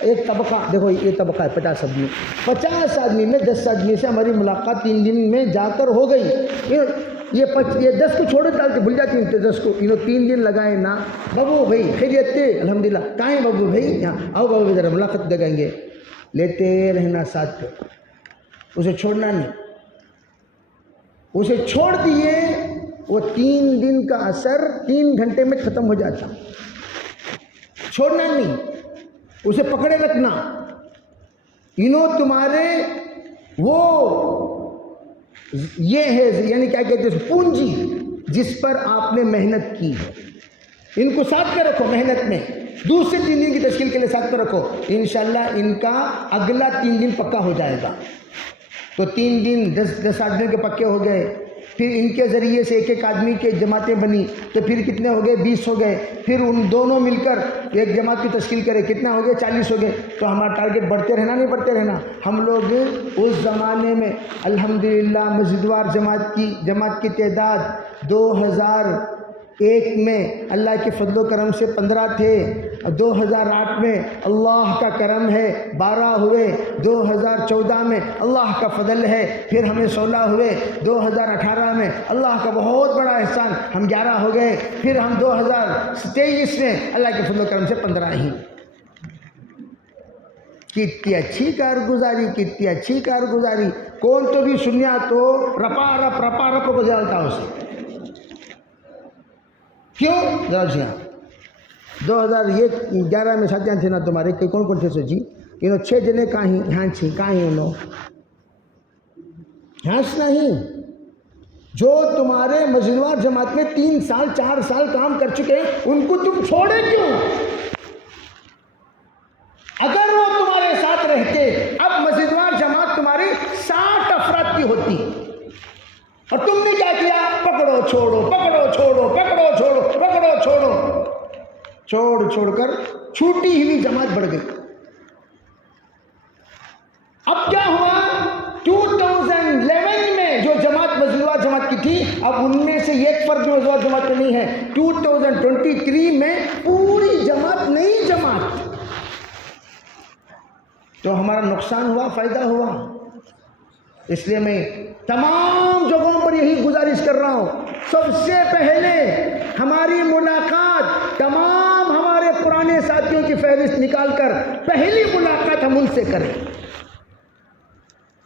ایک طبقہ دیکھو، یہ طبقہ ہے 50 آدمی، 50 آدمی میں 10 آدمی سے ہماری ملاقات 3 دن میں جا کر ہو گئی. یہ 10 کو چھوڑے ڈالتے بھول جاتی ہیں. 10 کو انہوں 3 دن لگائے نا. بابو بھائی خیریت تھے الحمدللہ، کہاں ہیں بابو بھائی؟ یہاں آؤ بابو ذرا ملاقات لگائیں گے. لیتے رہنا ساتھ پہ، اسے چھوڑنا نہیں. اسے چھوڑ دیے وہ 3 دن کا اثر 3 گھنٹے میں ختم ہو جاتا. چھوڑنا نہیں، اسے پکڑے رکھنا. انہوں تمہارے وہ یہ ہے یعنی کیا کہتے ہیں پونجی جس پر آپ نے محنت کی ہے، ان کو ساتھ میں رکھو. محنت میں دوسرے 3 دن کی تشکیل کے لیے ساتھ میں رکھو. انشاءاللہ ان کا اگلا 3 دن پکا ہو جائے گا. تو 3 دن 10 آدمیوں کے پکے ہو گئے. پھر ان کے ذریعے سے ایک آدمی کے جماعتیں بنی تو پھر کتنے ہو گئے؟ 20 ہو گئے. پھر ان دونوں مل کر ایک جماعت کی تشکیل کرے، کتنا ہو گئے؟ 40 ہو گئے. تو ہمارا ٹارگٹ بڑھتے رہنا نہیں بڑھتے رہنا. ہم لوگ اس زمانے میں الحمدللہ مسجدوار جماعت کی تعداد 2001 میں اللہ کے فضل و کرم سے 15 تھے. 2008 میں اللہ کا کرم ہے 12 ہوئے. 2014 میں اللہ کا فضل ہے پھر ہمیں 16 ہوئے. 2018 میں اللہ کا بہت بڑا احسان ہم 11 ہو گئے. پھر ہم 2023 میں اللہ کے فضل و کرم سے 15 ہی. کتنی اچھی کارگزاری، کتنی اچھی کارگزاری. کون تو بھی سنیا تو رپا رپ کو جالتا اسے. کیوں؟ ذرا جی ہاں 2011 میں ساتھیاں تھے نا تمہارے، کون تھے سو جی؟ انہوں 6 جنے کہاں چھیں کہاں ہیں انہوں؟ ہانس نہیں. جو تمہارے مسجدوار جماعت میں 3 سال 4 سال کام کر چکے ہیں ان کو تم چھوڑے کیوں؟ اگر وہ تمہارے ساتھ رہتے اب مسجدوار جماعت تمہاری 60 افراد کی ہوتی. اور تم نے کیا کیا؟ پکڑو چھوڑو پکڑو چھوڑو پکڑو چھوڑو پکڑو چھوڑو. چھوڑ کر چھوٹی ہوئی جماعت بڑھ گئی. اب کیا ہوا؟ 2011 میں جو جماعت مسجدوار جماعت کی تھی اب ان میں سے ایک فرد مسجدوار جماعت میں نہیں ہے. 2023 میں پوری جماعت نئی جماعت. تو ہمارا نقصان ہوا فائدہ ہوا؟ اس لیے میں تمام جگہوں پر یہی گزارش کر رہا ہوں، سب سے پہلے ہماری ملاقات تمام ہمارے پرانے ساتھیوں کی فہرست نکال کر پہلی ملاقات ہم ان سے کریں.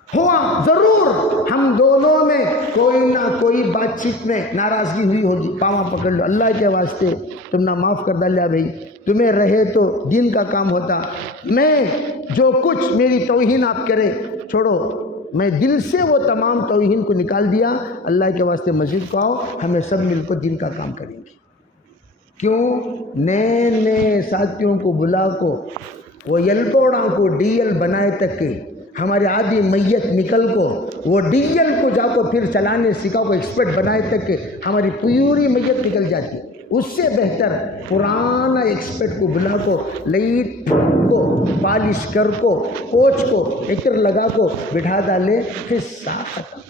ہوا ضرور ہم دونوں میں کوئی نہ کوئی بات چیت میں ناراضگی ہوئی ہوگی. پاواں پکڑ لو اللہ کے واسطے تم نہ معاف کر ڈالیا بھائی. تمہیں رہے تو دین کا کام ہوتا. میں جو کچھ میری توہین آپ کرے چھوڑو، میں دل سے وہ تمام توہین کو نکال دیا. اللہ کے واسطے مسجد کو آؤ، ہمیں سب مل کر دین کا کام کریں گے. کیوں؟ نئے ساتھیوں کو بلا کو وہ یلکوڑا کو ڈی ایل بنائے تک کہ ہمارے آدھی میت نکل کو وہ ڈی ایل کو جا کو پھر چلانے سکھا کو ایکسپرٹ بنائے تک کہ ہماری پوری میت نکل جاتی. اس سے بہتر پرانا ایکسپرٹ کو بلا کو لائٹ کو پالش کر کو کوچ کو ایکر لگا کو بٹھا ڈالے پھر صاف ختم.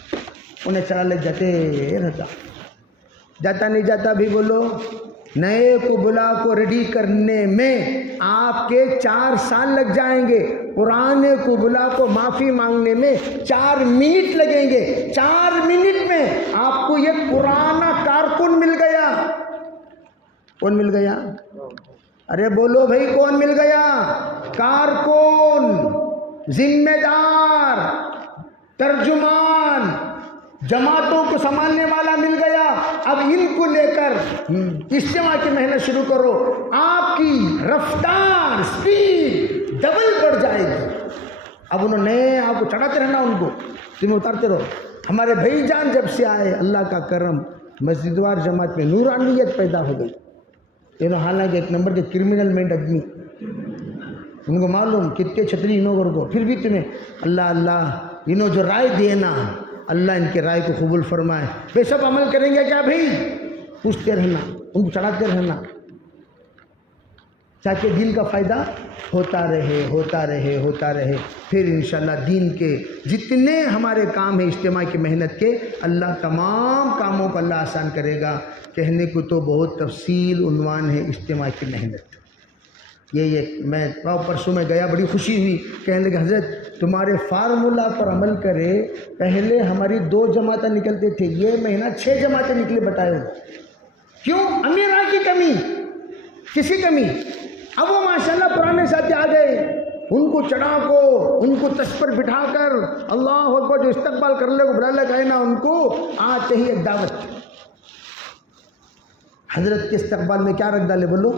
انہیں چلا لگ جاتے رہتا. جاتا نہیں جاتا بھی بولو. نئے قبلہ کو ریڈی کرنے میں آپ کے 4 سال لگ جائیں گے. پرانے قبلہ کو معافی مانگنے میں 4 منٹ لگیں گے. 4 منٹ میں آپ کو یہ پرانا کارکن مل گیا. کون مل گیا؟ ارے بولو بھائی، کون مل گیا؟ کارکن، ذمہ دار، ترجمان، جماعتوں کو سنبھالنے والا مل گیا. اب ان کو لے کر اجتماع کی محنت شروع کرو. آپ کی رفتار، سپیڈ ڈبل بڑھ جائے گی. اب انہوں نے آپ کو چڑھاتے رہنا، ان کو تمہیں اتارتے رہو. ہمارے بھائی جان جب سے آئے، اللہ کا کرم، مسجد وار جماعت میں نورانیت پیدا ہو گئی. حالانکہ ایک نمبر کے کرمنل مائنڈ آدمی، ان کو معلوم کتنے چھتری انہوں کو، پھر بھی تمہیں اللہ اللہ انہوں جو رائے دیے نا، اللہ ان کے رائے کو قبول فرمائے. بے سب عمل کریں گے کیا بھائی؟ پوچھتے رہنا، ان کو چڑھاتے رہنا، تاکہ دین کا فائدہ ہوتا رہے ہوتا رہے ہوتا رہے. پھر انشاءاللہ دین کے جتنے ہمارے کام ہیں اجتماع کی محنت کے، اللہ تمام کاموں کو اللہ آسان کرے گا. کہنے کو تو بہت تفصیل عنوان ہے اجتماع کی محنت. یہ میں پرسوں میں گیا، بڑی خوشی ہوئی. کہنے لگے حضرت تمہارے فارمولا پر عمل کرے. پہلے ہماری 2 جماعتیں نکلتے تھے، یہ مہینہ 6 جماعتیں نکلے. بتائے کیوں؟ امیرہ کی کمی، کسی کمی. اب وہ ماشاءاللہ پرانے ساتھی آ گئے، ان کو چڑھا کو، ان کو تش پر بٹھا کر اللہ اکبر جو استقبال کر لے کو بلا لگائے نا، ان کو آتے ہی ایک دعوت. حضرت کے استقبال میں کیا رکھ ڈالے بولو؟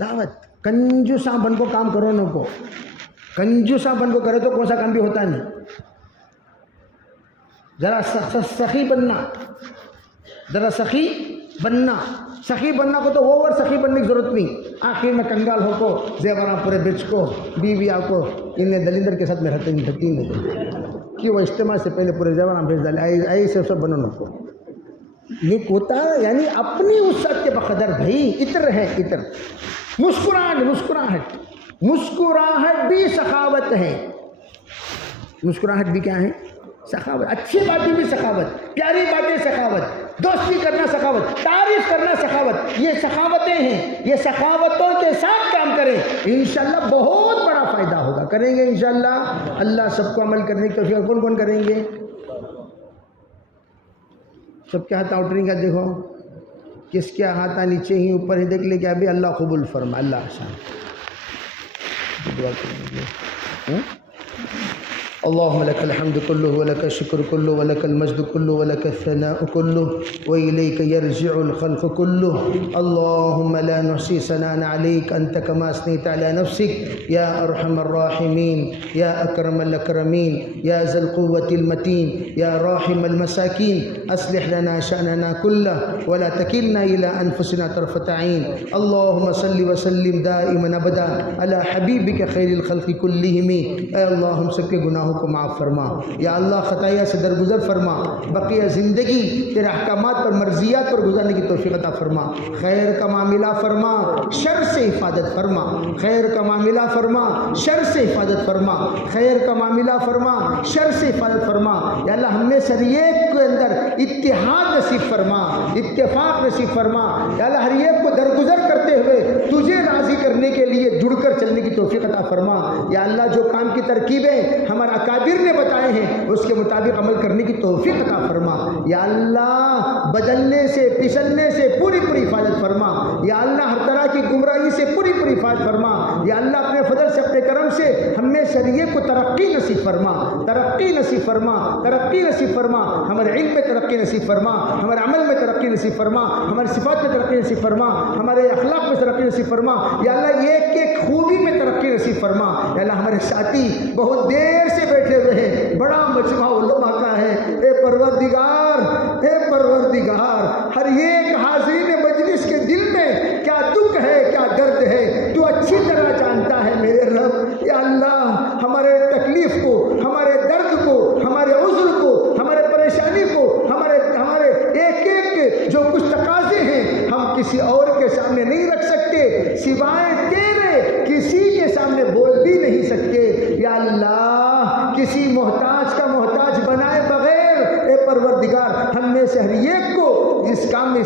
دعوت. کنجوساں بن کو کام کرو نو کو، کنجوساں بن کو کرے تو کون سا کام بھی ہوتا نہیں. ذرا سخی بننا، ذرا سخی بننا. سخی بننا کو تو اوور سخی بننے کی ضرورت نہیں. آخر میں کنگال ہو کو، زیوراں پورے بچ کو، بیوی آ کو، انہیں دلیندر کے ساتھ میں رہتے نہیں کہ وہ اجتماع سے پہلے پورے زیوراں بھیج ڈالے. ایسے سب بنو نو کو. یہ ہوتا یعنی اپنی وسعت کے بقدر بھائی. عطر ہے عطر. مسکراہٹ مسکراہٹ مسکراہٹ بھی سخاوت ہے. مسکراہٹ بھی کیا ہے؟ سخاوت. اچھی باتیں بھی سخاوت، پیاری باتیں سخاوت، دوستی کرنا سخاوت، تعریف کرنا سخاوت. یہ سخاوتیں ہیں. یہ سخاوتوں کے ساتھ کام کریں، انشاءاللہ بہت بڑا فائدہ ہوگا. کریں گے انشاءاللہ. اللہ سب کو عمل کرنے کی توفیق. کون کون کریں گے؟ سب کے ہاتھ آؤٹرنگ کا دیکھو، کس کے ہاتھ نیچے ہی اوپر ہی دیکھ لے کہ ابھی اللہ قبول فرما. اللہ آسان دعا کریں گے. اللهم لك الحمد كله ولك الشكر كله ولك المجد كله ولك الثناء كله وإليك يرجع الخلق كله. اللهم لا نحصي ثناء عليك أنت كما أثنيت على نفسك يا أرحم الراحمين يا أكرم الأكرمين يا ذا القوة المتين يا راحم المساكين. أصلح لنا شأننا كله ولا تكلنا إلى أنفسنا طرفة عين. اللهم صل وسلم دائما أبدا على حبيبك خير الخلق كلهم. اے اللہ ہم سب کے گناہوں کو معاف فرما. یا اللہ خطایا سے درگزر فرما. بقیہ زندگی تیرے احکامات پر، مرضیات پر گزارنے کی توفیق عطا فرما. خیر کا معاملہ فرما، شر سے حفاظت فرما. خیر کا معاملہ فرما، شر سے حفاظت فرما. خیر کا معاملہ فرما، شر سے حفاظت فرما. یا اللہ ہم نے سر ایک کے اندر اتحاد نصیب فرما، اتفاق نصیب فرما. یا اللہ ہر ایک کو درگزر کرتے ہوئے تجھے راضی کرنے کے لیے جڑ کر چلنے کی توفیق عطا فرما. یا اللہ جو کام کی ترکیبیں ہمارا اکابر نے بتائے ہیں اس کے مطابق عمل کرنے کی توفیق عطا فرما. یا اللہ بدلنے سے، پھسلنے سے پوری حفاظت فرما. یا اللہ ہر طرح کی گمراہی سے پوری حفاظت فرما. یا اللہ اپنے فضل سے، اپنے کرم سے ہمیں شریعت کو ترقی نصیب فرما، ترقی نصیب فرما، ترقی نصیب فرما. ہمارے علم میں ترقی نصیب فرما، ہمارے عمل میں ترقی نصیب فرما، ہماری صفات میں ترقی نصیب فرما، ہمارے اخلاق میں ترقی نصیب فرما. یا اللہ ایک ایک خوبی میں ترقی نصیب فرما. یا اللہ ہمارے ساتھی بہت دیر سے بیٹھے ہوئے ہیں، بڑا مجمع علماء کا ہے. اے پروردگار، اے پروردگار، ہر ایک حاضرین مجلس کے دل میں کیا دکھ ہے، کیا درد ہے، تو اچھی طرح جانتا ہے میرے رب. یا اللہ ہمارے تکلیف کو، ہمارے درد کو، ہمارے عذر کو، ہمارے پریشانی کو، ہمارے ایک ایک جو کچھ تقاضے ہیں ہم کسی اور کے سامنے نہیں رکھ سکتے، سوائے تیرے کسی کے سامنے بول بھی نہیں سکتے. یا اللہ کسی محتاج کا محتاج بنائے بغیر اے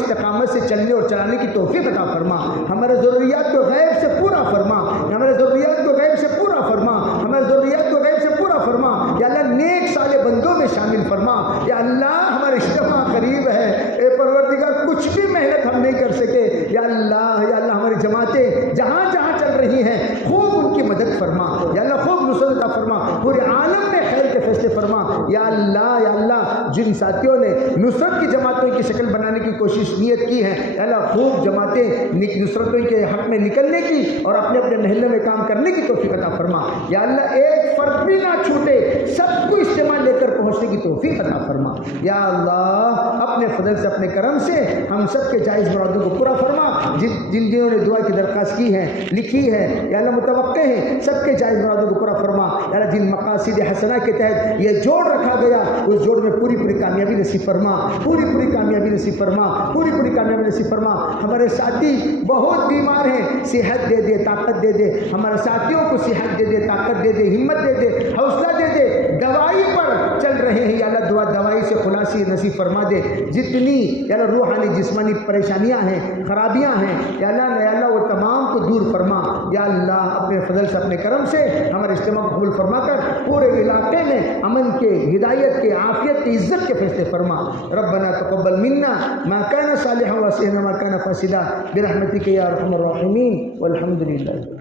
استقامت سے چلنے اور چلانے کی توفیق عطا فرما، ہمارے ضروریات کو غیب سے پورا فرما، ہمارے ضروریات کو غیب سے پورا فرما، ہمارے ضروریات کو غیب سے پورا فرما، یا اللہ نیک صالح بندوں میں شامل فرما، یا اللہ ہمارا اجتماع قریب ہے، اے پروردگار کچھ بھی محنت ہم نہیں کر سکے، یا اللہ ہماری جماعتیں جہاں جہاں چل رہی ہیں خوب ان کی مدد فرما، یا اللہ خوب نصرت عطا فرما، پورے عالم میں خیر کے فیصلے فرما، یا اللہ جن ساتھیوں نے نصرت کی جماعتوں کی شکل بنانے کی کوشش نیت کی ہے، یا اللہ خوب جماعتیں نصرتوں کے حق میں نکلنے کی اور اپنے اپنے محلے میں کام کرنے کی توفیق عطا فرما، یا اللہ ایک فرد بھی نہ چھوٹے، سب کو اجتماع لے کر پہنچنے کی توفیق عطا فرما، یا اللہ اپنے فضل سے اپنے کرم سے ہم سب کے جائز مرادوں کو پورا فرما، جنہوں نے دعا کی درخواست کی ہے لکھی ہے، یا اللہ متوقع ہیں سب کے جائز مرادوں کو پورا فرما، یا اللہ جن مقاصد حسنہ کے تحت یہ جوڑ رکھا گیا اس جوڑ میں پوری کامیابی نصیب فرما، پوری کامیابی نصیب فرما، پوری کامیابی نصیب فرما، ہمارے ساتھی بہت بیمار ہیں، صحت دے دے، طاقت دے دے، ہمارے ساتھیوں کو صحت دے دے، طاقت دے دے، ہمت دے دے، حوصلہ دے دے، دوائی پر چل رہے ہیں، یا اللہ دوائی سے خلاصی نصیب فرما دے، جتنی یا اللہ روحانی جسمانی پریشانیاں ہیں، خرابیاں ہیں، یا اللہ وہ تمام کو دور فرما، یا اللہ اپنے فضل سے اپنے کرم سے ہمارے اجتماع کو قبول فرما کر پورے علاقے میں امن کے، ہدایت کے، عافیت کے، عزت کے فیصلے فرما، ربنا تقبل منا ما كان صالحا واسعنا ما كان فاسدا برحمتك يا ارحم الراحمين والحمد لله.